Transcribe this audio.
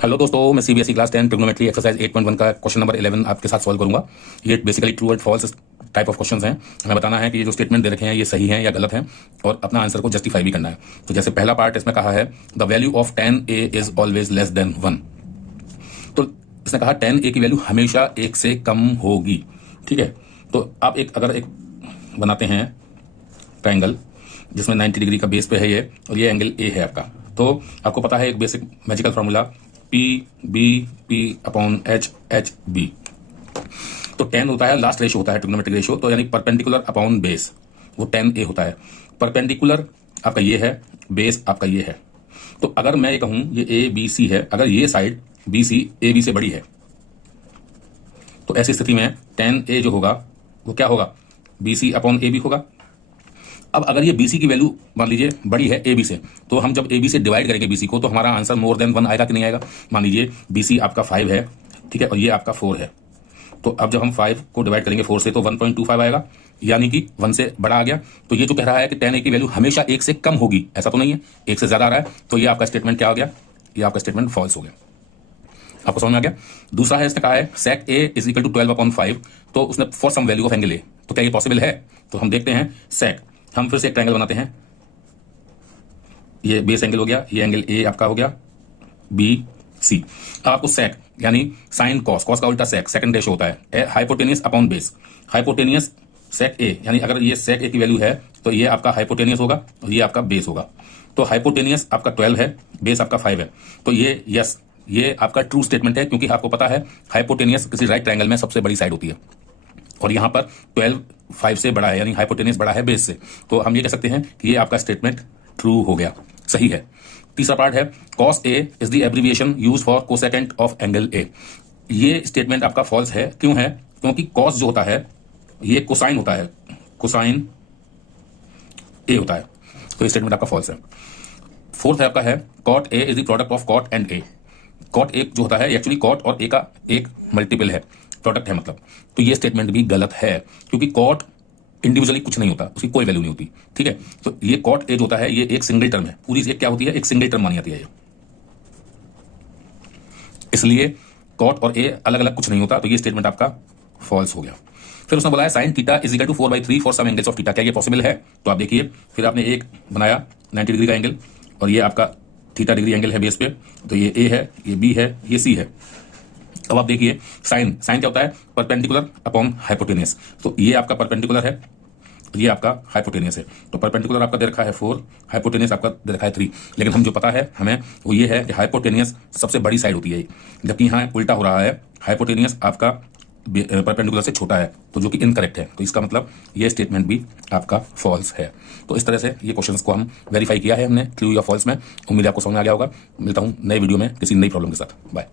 Hello दोस्तों, मैं CBSE class 10 trigonometry exercise 8.1 का क्वेश्चन नंबर 11 आपके साथ सॉल्व करूंगा। ये बेसिकली ट्रू और फॉल्स टाइप ऑफ क्वेश्चंस हैं। हमें बताना है कि ये जो स्टेटमेंट दे रखे हैं ये सही है या गलत है और अपना आंसर को जस्टिफाई भी करना है। तो जैसे पहला पार्ट इसमें कहा है the value of 10a is always less than 1। तो इसने कहा 10a की वैल्यू हमेशा 1 से कम होगी। ठीक है, तो आप अगर एक बनाते हैं ट्राइंगल जिसमें 90 डिग्री का बेस पे है ये, और ये एंगल ए है आपका। तो आपको पता है एक basic magical formula P B P upon H H B. तो 10 होता है लास्ट रेशियो होता है ट्रिग्नोमेट्रिक रेशियो, तो यानी परपेंडिकुलर अपॉन बेस, वो 10a होता है। परपेंडिकुलर आपका ये है, बेस आपका ये है। तो अगर मैं ये कहूं ये ए बी सी है, अगर ये side B C A B से बड़ी है तो ऐसी स्थिति में 10a जो होगा वो क्या होगा, B C upon A B होगा। अब अगर ये BC की वैल्यू मान लीजिए बड़ी है AB से, तो हम जब AB से डिवाइड करेंगे BC को तो हमारा आंसर मोर देन 1 आएगा कि नहीं आएगा। मान लीजिए BC आपका 5 है, ठीक है, और ये आपका 4 है। तो अब जब हम 5 को डिवाइड करेंगे 4 से तो 1.25 आएगा, यानी कि 1 से बड़ा आ गया। तो ये जो कह रहा है कि 10a की वैल्यू हमेशा 1 से कम होगी, ऐसा तो नहीं है, 1 से ज्यादा आ रहा है। तो ये आपका स्टेटमेंट क्या हो गया, ये आपका स्टेटमेंट फॉल्स हो गया। आपको समझ में आ गया। दूसरा है, इसने कहा है sec a is equal to 12/5। तो उसने for some value of angle A, तो क्या ये पॉसिबल है? तो हम देखते हैं sec, हम फिर से एक ट्रायंगल बनाते हैं। ये बेस एंगल हो गया, ये एंगल ए आपका हो गया बी सी। अब आपको sec यानी साइन कॉस, कॉस का उल्टा sec, सेकंड रेशियो होता है hypotenuse upon base. Hypotenuse sec a, यानी अगर ये sec a की वैल्यू है तो ये आपका हाइपोटेनियस होगा और ये आपका बेस होगा। तो हाइपोटेनियस आपका 12 है, बेस आपका 5 है। तो ये यस, ये आपका ट्रू स्टेटमेंट है, क्योंकि आपको पता है हाइपोटेनियस किसी राइट ट्रायंगल में सबसे बड़ी साइड होती है और यहाँ पर 12 5 से बड़ा है, यानी हाइपोटेनियस बड़ा है बेस से। तो हम ये कह सकते हैं कि ये आपका स्टेटमेंट ट्रू हो गया, सही है। तीसरा पार्ट है cos a is the abbreviation used for cosecant of angle a। ये स्टेटमेंट आपका फॉल्स है। क्यों है? क्योंकि cos जो होता है ये कोसाइन होता है, कोसाइन a होता है, तो ये स्टेटमेंट आपका फॉल्स है। फोर्थ है आपका है cot a is the product of cot and a। cot a जो होता है एक्चुअली cot और a का एक मल्टीपल है, प्रोडक्ट है मतलब। तो ये स्टेटमेंट भी गलत है, क्योंकि cot इंडिविजुअली कुछ नहीं होता, उसकी कोई वैल्यू नहीं होती। ठीक है, तो ये cot a जो होता है ये एक सिंगल टर्म है, पूरी एक क्या होती है, एक सिंगल टर्म मानी जाती है ये। इसलिए cot और a अलग अलग कुछ नहीं होता, तो ये स्टेटमेंट आपका फॉल्स हो गया। फिर उसने बोला है sine theta is equal to 4/3 for some angles of theta. क्या ये पॉसिबल है? तो आप देखिए, फिर आपने एक बनाया 90 डिग्री का एंगल और ये आपका थीटा डिग्री एंगल है बेस पे, तो ये ए है, ये बी है, ये सी है। अब आप देखिए साइन, साइन क्या होता है, परपेंडिकुलर अपॉन हाइपोटेनियस। तो ये आपका परपेंडिकुलर है, ये आपका हाइपोटेनियस है। तो परपेंडिकुलर आपका दे रखा है 4, हाइपोटेनियस आपका दे रखा है 3। लेकिन हम जो पता है हमें वो ये है कि हाइपोटेनियस सबसे बड़ी साइड होती है, जबकि यहाँ उल्टा हो रहा है, हाइपोटेनियस आपका परपेंडिकुलर से छोटा है, तो जो कि इनकरेक्ट है। तो इसका मतलब ये स्टेटमेंट भी आपका फॉल्स है। तो इस तरह से ये क्वेश्चंस को हम वेरीफाई किया है हमने ट्रू या फॉल्स में। उम्मीद है आपको समझ में आ गया होगा। मिलता हूँ नए वीडियो में किसी नई प्रॉब्लम के साथ। बाय।